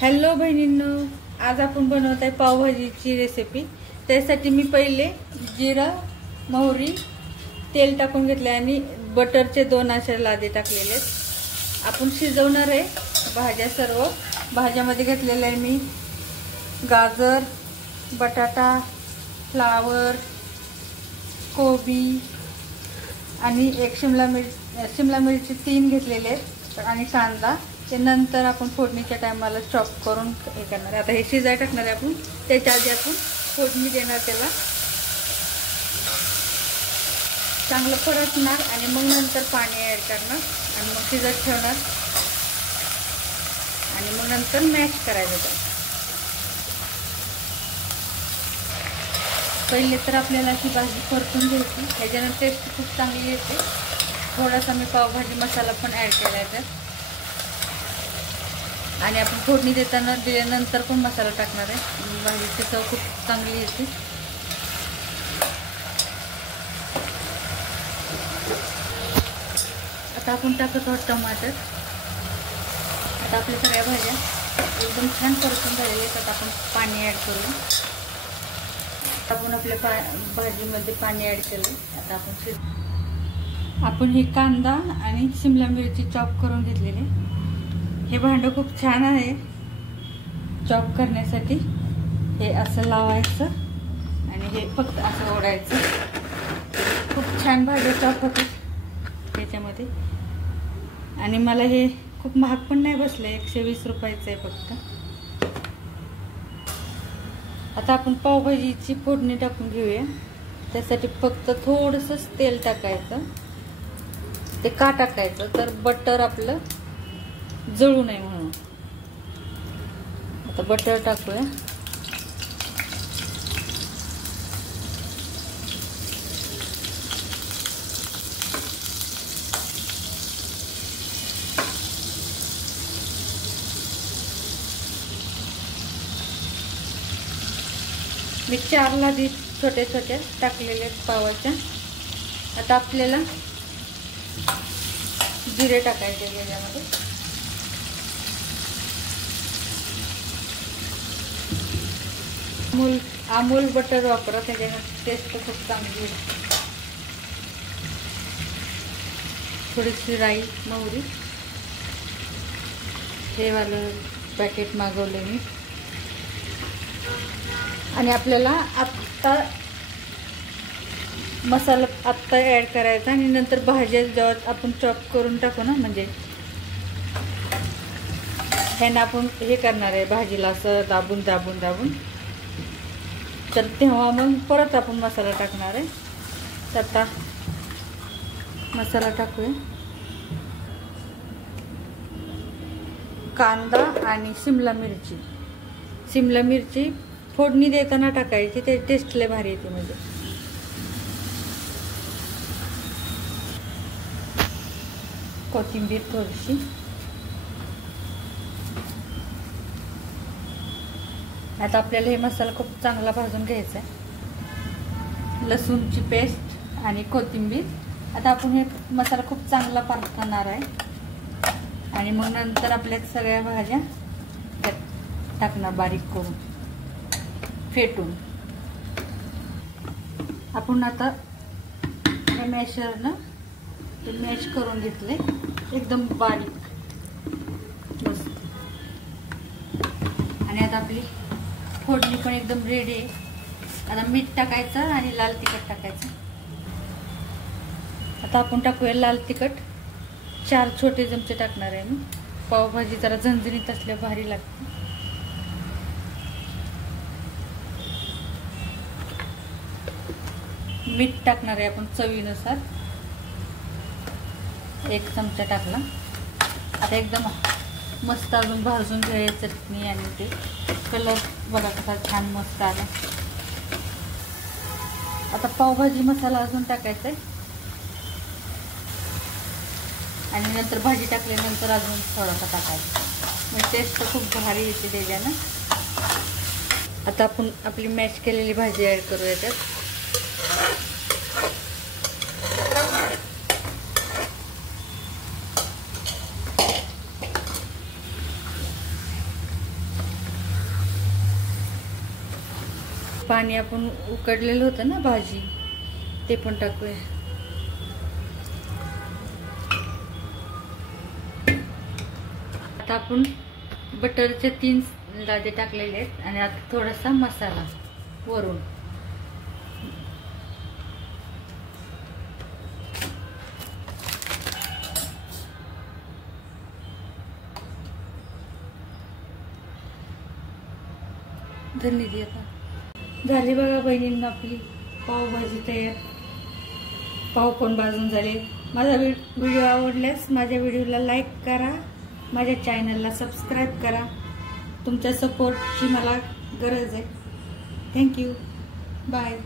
Hello बहिणींनो, आज आपण बनवत आहे पावभाजीची रेसिपी। त्यासाठी मी पहिले जिरा, मोहरी, तेल टाकून घेतले आणि बटरचे 2 असे लादे टाकलेले। आपण शिजवणार आहे भाज्या। सर्व भाज्यामध्ये घेतलेले आहे मी गाजर, बटाटा, फ्लावर, कोबी आणि एक शिमला मिरची 3 घेतलेले आहेत आणि कांदा। ते नंतर आपण फोडणीच्या टायमाला चॉप करून हे करणार आहे। आता हे शिजाय टाकणार आहे आपण। त्याच्या आधी आपण फोडणी देणार, त्याला चांगलं परतणार आणि मग नंतर पाणी ॲड करणार आणि मग शिजत ठेवणार आणि मग नंतर मॅश करायचं। पहिले तर आपल्याला ही भाजी परतून घ्यायची, ह्याच्यानं टेस्ट खूप चांगली येते। थोडासा मी पावभाजी मसाला पण ॲड केला आहे त्यात आणि आपण फोडणी दिल्यानंतर पण मसाला टाकणार आहे। भाजीची चव खूप चांगली येते। आता आपण टाकत आहोत टमाटर। आता आपल्या सगळ्या भाज्या एकदम छान परतून झालेल्या आहेत। आता आपण पाणी ॲड करू। आपण आपल्या भाजीमध्ये पाणी ॲड केलं। आता आपण हे कांदा आणि शिमला मिरची चॉप करून घेतलेले। हे भांडं खूप छान आहे चॉप करण्यासाठी। हे असं लावायचं आणि हे फक्त असं ओढायचं। खूप छान भाज्या चॉप होतात त्याच्यामध्ये आणि मला हे खूप महाग पण नाही बसलं, 120 रुपयाचं आहे फक्त। आता आपण पावभाजीची फोडणी टाकून घेऊया। त्यासाठी फक्त थोडंसं तेल टाकायचं, ते का टाकायचं तर बटर आपलं जळू नये म्हणून। आता बटर टाकूया। मी 4 लादी छोट्या छोट्या टाकलेल्या पावाच्या। आता आपल्याला जिरे टाकायचे याच्यामध्ये। अमूल बटर वापरा, त्याच्याने टेस्ट खूप चांगली येते। थोडीशी राई, मोहरी, हे वालं पॅकेट मागवले मी। आणि आपल्याला आत्ता मसाला ॲड करायचा आणि नंतर भाज्या जेव्हा आपण चॉप करून टाकू ना, म्हणजे ह्यानं आपण हे करणार आहे भाजीला असं दाबून दाबून दाबून, तर तेव्हा मग परत आपण मसाला टाकणार आहे। तर आता मसाला टाकूया। कांदा आणि शिमला मिरची फोडणी देताना टाकायची, ते टेस्ट लय भारी येते। म्हणजे कोथिंबीर थोडीशी, आता आपल्याला हे मसाला खूप चांगला भाजून घ्यायचा आहे। लसूणची पेस्ट आणि कोथिंबीर। आता आपण हे मसाला खूप चांगला परतणार आहे आणि मग नंतर आपल्या सगळ्या भाज्या टाकणार बारीक करून फेटून। आपण आता हे मॅशरनं ते मॅश करून घेतले एकदम बारीक मस्त। आणि आता आपली फोडणी पण एकदम रेडी आहे। आता मीठ टाकायचं आणि लाल तिखट टाकायचं। आता आपण टाकूया लाल तिखट, 4 छोटे चमचे टाकणार आहे मी। पावभाजी जरा झणझणीत असल्या भारी लागते। मीठ टाकणार आहे आपण चवीनुसार, 1 चमचा टाकला। आता एकदम मस्त अजून भाजून घ्यायची चटणी आणि ते कलर बघा कसा छान मस्त आला। आता पावभाजी मसाला अजून टाकायचा आहे आणि नंतर भाजी टाकल्यानंतर अजून थोडासा टाकायचा, म्हणजे टेस्ट खूप भारी येते त्याच्यानं। आता आपण आपली मॅश केलेली भाजी ॲड करूया त्यात। पाणी आपण उकडलेलं होतं ना भाजी, ते पण टाकूया. आता आपण बटरचे 3 लाटे टाकलेले आहेत आणि आता थोडासा मसाला वरून. धन्यवाद. आता झाली बघा बहिणींना आपली पावभाजी तयार. पाव पण भाजून झाले. माझा व्हिडिओ आवडल्यास माझ्या व्हिडिओला लाईक करा, माझ्या चॅनलला सबस्क्राईब करा. तुमच्या सपोर्टची मला गरज आहे. थँक्यू. बाय.